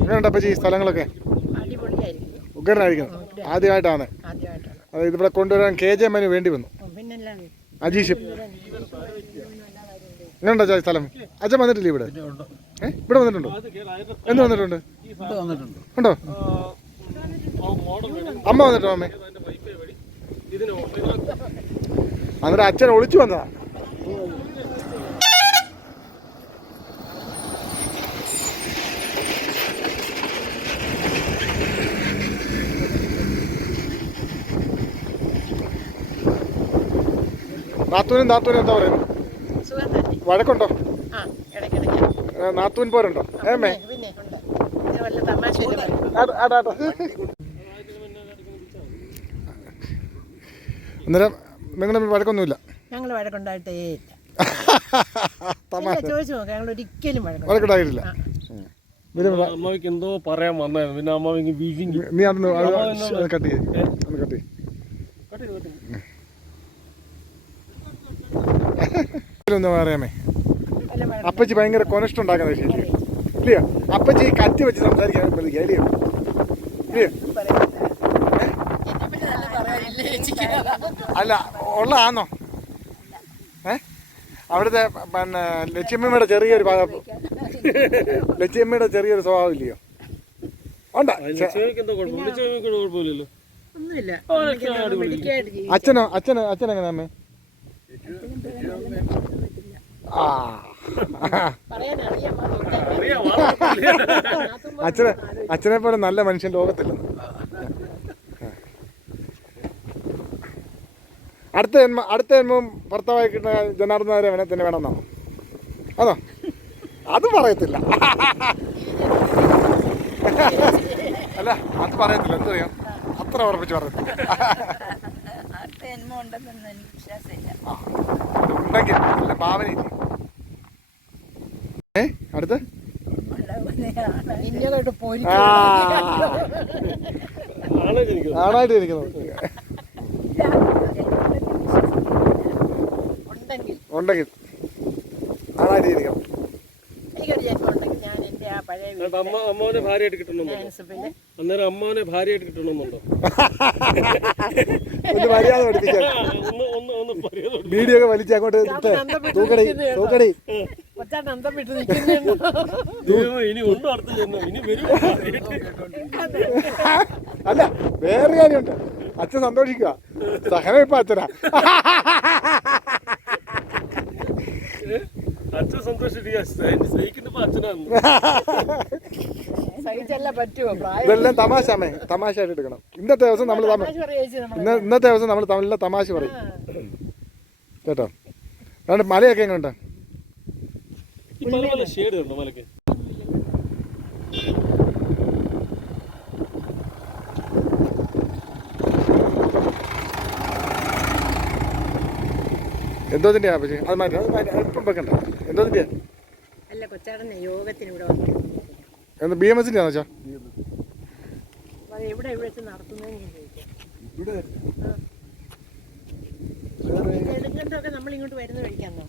എങ്ങനെയുണ്ട് അപ്പച്ചി ഈ സ്ഥലങ്ങളൊക്കെ? ഉഗ്രനായിരിക്കും. ആദ്യമായിട്ടാണ് അത് ഇതിവിടെ കൊണ്ടുവരാൻ KJ അമ്മന് വേണ്ടി വന്നു. അജീഷ് എങ്ങനെയുണ്ടോ ചായ സ്ഥലം? അച്ഛൻ വന്നിട്ടില്ലേ ഇവിടെ? ഇവിടെ വന്നിട്ടുണ്ടോ? എന്ത് വന്നിട്ടുണ്ട്? ഉണ്ടോ? അമ്മ വന്നിട്ടോ? അമ്മേ അന്നേരം അച്ഛൻ ഒളിച്ചു വന്നതാ. നാത്തൂനും എന്താ പറയുന്നു? വഴക്കുണ്ടോ? നാത്തൂൻ പോരുണ്ടോ? ഏമേ അന്നേരം നിങ്ങളുടെ വഴക്കൊന്നുമില്ല? ഞങ്ങൾ വഴക്കുണ്ടായിട്ടേ വഴക്കുണ്ടായിട്ടില്ല. അമ്മയ്ക്ക് എന്തോ പറയാൻ വന്നായിരുന്നു. പിന്നെ അമ്മ നീ അതൊന്ന് കട്ട് ചെയ്ത് ഒന്ന് പറയാമേ. അപ്പച്ചി ഭയങ്കര കൊനഷ്ടം ഉണ്ടാക്കുന്ന ശരി ഇല്ലയോ? അപ്പച്ചി കത്തി വെച്ച് സംസാരിക്കാൻ ഇല്ലയോ? അല്ല ഉള്ളതാണോ? അവിടുത്തെ പിന്നെ ലക്ഷ്മിയുടെ ചെറിയൊരു സ്വഭാവം ഇല്ലയോ? ഉണ്ടാ? അച്ഛനെങ്ങനെ അമ്മേ? അച്ഛനെ പോലെ നല്ല മനുഷ്യൻ ലോകത്തില്ല. അടുത്ത ജന്മം ഭർത്താവായി കിട്ടുന്ന ജനാർദ്ദനരെ അവനെ തന്നെ വേണമെന്നാണോ? അതോ? അത് പറയത്തില്ല. അല്ല അത് പറയത്തില്ല. എന്തറിയാം, അത്ര ഉറപ്പിച്ച് പറയത്തില്ല. ഉണ്ടെങ്കിൽ നല്ല ഭാവന. അടുത്ത് ആണായിട്ട് ഇരിക്കുന്നു. ഉണ്ടെങ്കിൽ ആണായിട്ട് ഇരിക്കണം. അമ്മാവനെ ഭാര്യയായിട്ട് കിട്ടണമെന്നുണ്ടോ? അന്നേരം അമ്മാവനെ ഭാര്യയായിട്ട് കിട്ടണമെന്നുണ്ടോ? ഒന്ന് മര്യാദ പഠിപ്പിക്കാൻ. വീഡിയോ ഒക്കെ വലിച്ച് അങ്ങോട്ട് തൂക്കടി. അല്ല വേറെ കാര്യമുണ്ട്. അച്ഛൻ സന്തോഷിക്കുക. സഹനം ഇപ്പൊ അച്ഛനാ. അച്ഛൻ സന്തോഷിക്കുക. സ്നേഹിക്കുന്നപ്പോ അച്ഛനാണ്. ഇതെല്ലാം തമാശമേ, തമാശയായിട്ട് എടുക്കണം. ഇന്നത്തെ ദിവസം നമ്മൾ നല്ല തമാശ പറയും കേട്ടോ. അതുകൊണ്ട് മലയൊക്കെ എങ്ങനെയുണ്ട്? എന്തോതിന്റെ അത് ഇപ്പം വെക്കണ്ട. എന്തോതിന്റെ BMSന്റെ ആണോ? നമ്മളിങ്ങോട്ട് വരുന്ന കഴിക്കാന്നോ?